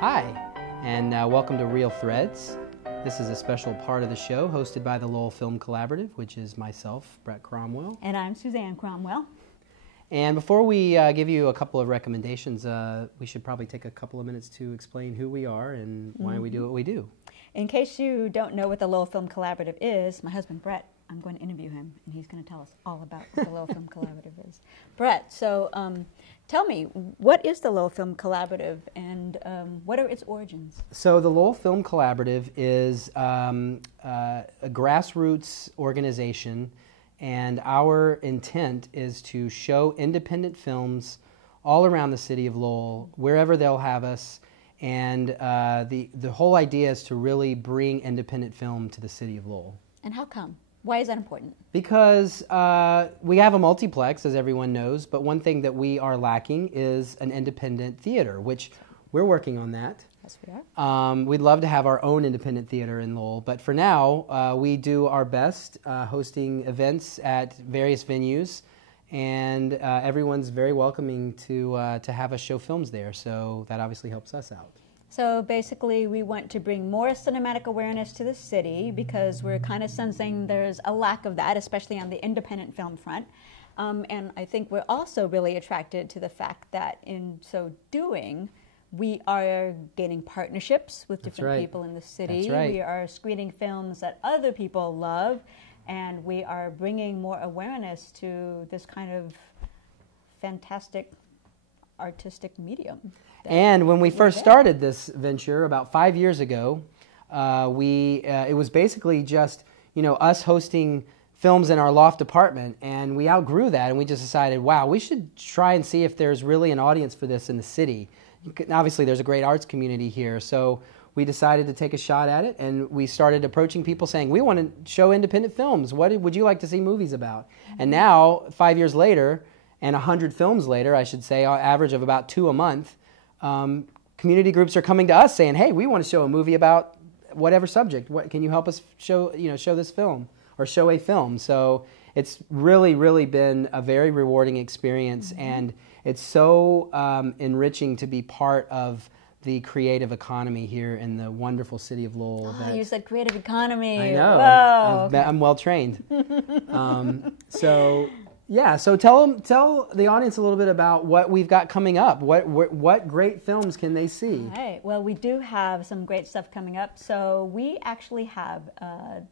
Hi, and welcome to Real Threads. This is a special part of the show hosted by the Lowell Film Collaborative, which is myself, Brett Cromwell. And I'm Suzzanne Cromwell. And before we give you a couple of recommendations, we should probably take a couple of minutes to explain who we are and why we do what we do. In case you don't know what the Lowell Film Collaborative is, my husband Brett, I'm going to interview him, and he's going to tell us all about what the Lowell Film Collaborative is. Brett, so tell me, what is the Lowell Film Collaborative, and what are its origins? So the Lowell Film Collaborative is a grassroots organization, and our intent is to show independent films all around the city of Lowell, wherever they'll have us. And the whole idea is to really bring independent film to the city of Lowell. And how come? Why is that important? Because we have a multiplex, as everyone knows, but one thing that we are lacking is an independent theater, which we're working on that. Yes, we are. We'd love to have our own independent theater in Lowell, but for now, we do our best hosting events at various venues, and everyone's very welcoming to have us show films there, so that obviously helps us out. So basically, we want to bring more cinematic awareness to the city because we're kind of sensing there's a lack of that, especially on the independent film front. And I think we're also really attracted to the fact that in so doing, we are gaining partnerships with different people in the city. That's right. We are screening films that other people love, and we are bringing more awareness to this kind of fantastic artistic medium. And when we first started this venture about 5 years ago, it was basically just us hosting films in our loft apartment, and we outgrew that, and we just decided, wow, we should try and see if there's really an audience for this in the city. Obviously, there's a great arts community here, so we decided to take a shot at it, and we started approaching people saying, we want to show independent films. What would you like to see movies about? And now, 5 years later, and 100 films later, I should say, on average of about 2 a month, community groups are coming to us saying, hey, we want to show a movie about whatever subject. Can you help us show this film or show a film? So it's really, really been a very rewarding experience, and it's so enriching to be part of the creative economy here in the wonderful city of Lowell. Oh, you said creative economy. I know. Whoa. I'm well trained. So tell the audience a little bit about what we've got coming up. What great films can they see? All right. Well, we do have some great stuff coming up. So we actually have,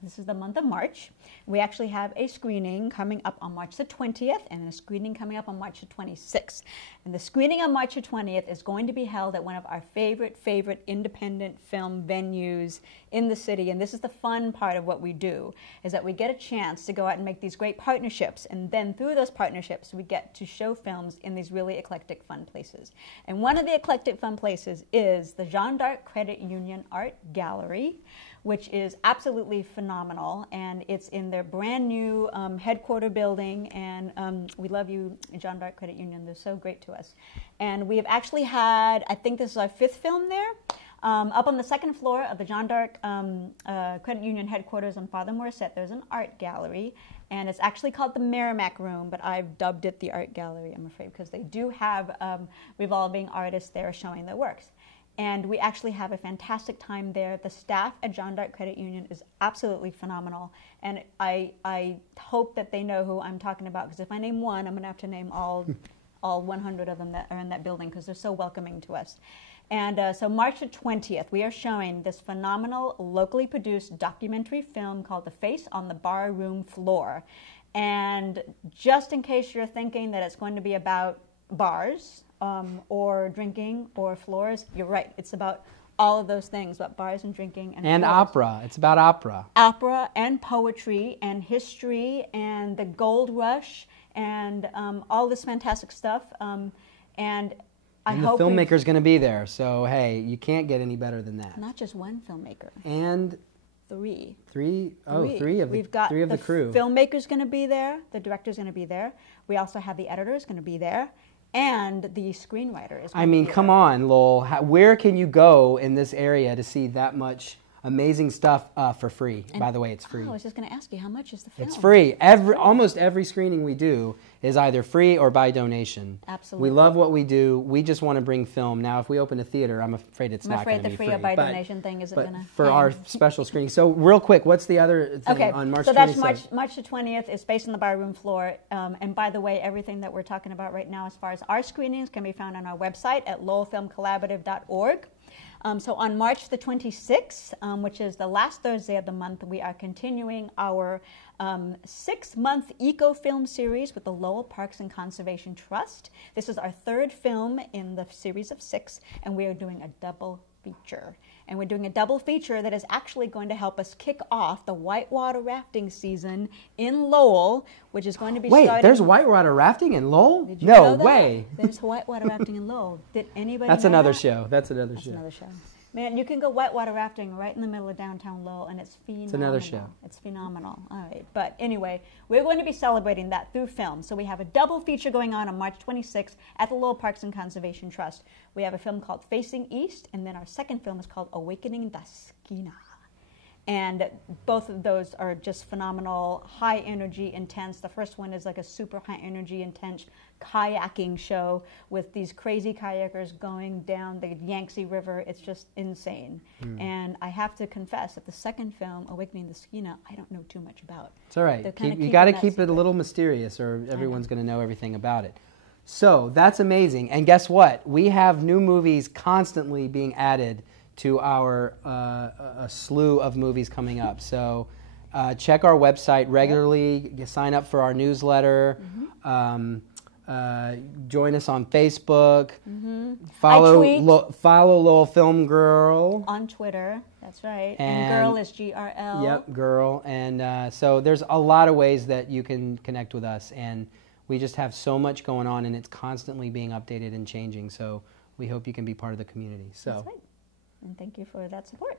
this is the month of March, we actually have a screening coming up on March the 20th and a screening coming up on March the 26th. And the screening on March the 20th is going to be held at one of our favorite independent film venues in the city. And this is the fun part of what we do, is that we get a chance to go out and make these great partnerships, and then through those partnerships, we get to show films in these really eclectic, fun places. And one of the eclectic, fun places is the Jeanne d'Arc Credit Union Art Gallery, which is absolutely phenomenal, and it's in their brand new headquarter building, and we love you, Jeanne d'Arc Credit Union. They're so great to us. And we have actually had, I think this is our 5th film there. Up on the 2nd floor of the Jeanne d'Arc Credit Union headquarters on Father Morissette, there's an art gallery, and it's actually called the Merrimack Room, but I've dubbed it the Art Gallery, I'm afraid, because they do have revolving artists there showing their works. And we actually have a fantastic time there. The staff at Jeanne d'Arc Credit Union is absolutely phenomenal, and I hope that they know who I'm talking about, because if I name one, I'm going to have to name all 100 of them that are in that building, because they're so welcoming to us. And so March the 20th, we are showing this phenomenal, locally produced documentary film called The Face on the Bar Room Floor. And just in case you're thinking that it's going to be about bars or drinking or floors, you're right. It's about all of those things, about bars and drinking. And opera. It's about opera. Opera and poetry and history and the gold rush and all this fantastic stuff. And the filmmaker's going to be there, so hey, you can't get any better than that. Not just one filmmaker. And three. Three of the crew. The filmmaker's going to be there, the director's going to be there. We also have the editor's going to be there, and the screenwriter is going to be there. I mean, come on, Lowell. Where can you go in this area to see that much amazing stuff for free? And, by the way, it's free. I was just going to ask you, how much is the film? It's free. Almost every screening we do is either free or by donation. Absolutely. We love what we do. We just want to bring film. Now, if we open a theater, I'm afraid it's not going to be free. I'm afraid the free or by donation thing isn't going to... For our special screening. So real quick, what's the other thing on March 27th? So that's March the 20th. It's based on the barroom floor. And by the way, everything that we're talking about right now as far as our screenings can be found on our website at lowellfilmcollaborative.org. So on March the 26th, which is the last Thursday of the month, we are continuing our 6-month eco-film series with the Lowell Parks and Conservation Trust. This is our 3rd film in the series of 6, and we are doing a double feature. And we're doing a double feature that is actually going to help us kick off the whitewater rafting season in Lowell, which is going to be starting... Wait, there's whitewater rafting in Lowell? Did you know that? No way. There's whitewater rafting in Lowell. Did anybody That's know another that? show. That's another show. Another show. Man, you can go whitewater rafting right in the middle of downtown Lowell, and it's phenomenal. It's another show. It's phenomenal. All right. But anyway, we're going to be celebrating that through film. So we have a double feature going on March 26th at the Lowell Parks and Conservation Trust. We have a film called Facing East, and then our second film is called Awakening the Skeena. And both of those are just phenomenal, high energy, intense. The first one is like a super high energy, intense kayaking show with these crazy kayakers going down the Yangtze River. It's just insane. And I have to confess that the second film, Awakening the Skeena, I don't know too much about. It's all right. You got to keep it a little mysterious, or everyone's going to know everything about it. So that's amazing. And guess what? We have new movies constantly being added to our a slew of movies coming up. So check our website regularly. Sign up for our newsletter. Join us on Facebook. Follow Lowell Film Girl on Twitter. That's right. And girl is GRL. Yep, girl. And so there's a lot of ways that you can connect with us. And we just have so much going on, and it's constantly being updated and changing. So we hope you can be part of the community. So. That's right. And thank you for that support.